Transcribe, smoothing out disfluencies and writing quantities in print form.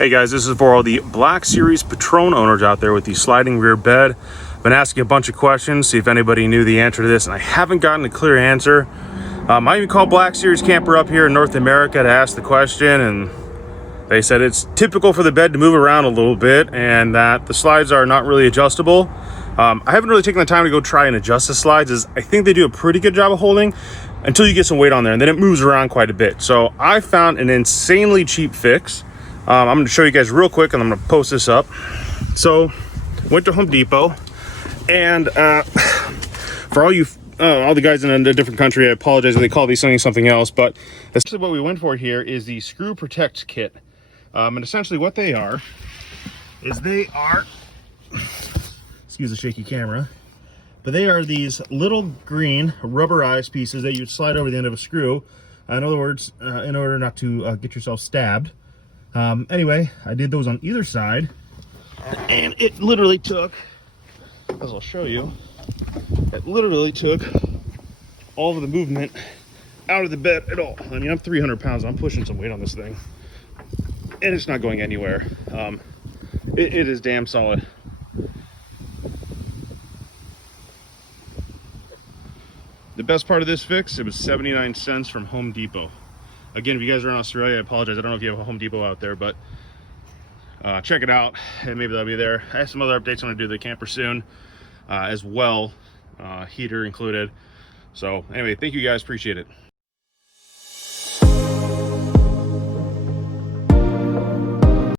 Hey guys, this is for all the Black Series Patron owners out there with the sliding rear bed. I've been asking a bunch of questions, see if anybody knew the answer to this, and I haven't gotten a clear answer. I even called Black Series Camper up here in North America to ask the question, and they said it's typical for the bed to move around a little bit and that the slides are not really adjustable. I haven't really taken the time to go try and adjust the slides, as I think they do a pretty good job of holding until you get some weight on there, and then it moves around quite a bit. So I found an insanely cheap fix. I'm going to show you guys real quick, and I'm going to post this up. So went to Home Depot, and for all the guys in a different country, I apologize if they call these things something else, but essentially what we went for here is the Screw Protect Kit. And essentially what they are is excuse the shaky camera, but they are these little green rubberized pieces that you slide over the end of a screw. In other words, in order not to get yourself stabbed. Anyway, I did those on either side, and it literally took, as I'll show you, it literally took all of the movement out of the bed at all. I mean, I'm 300 pounds, I'm pushing some weight on this thing, and it's not going anywhere. It is damn solid. The best part of this fix, it was 79 cents from Home Depot. Again, if you guys are in Australia, I apologize. I don't know if you have a Home Depot out there, but check it out, and maybe they'll be there. I have some other updates I'm going to do to the camper soon as well, heater included. So anyway, thank you guys, appreciate it.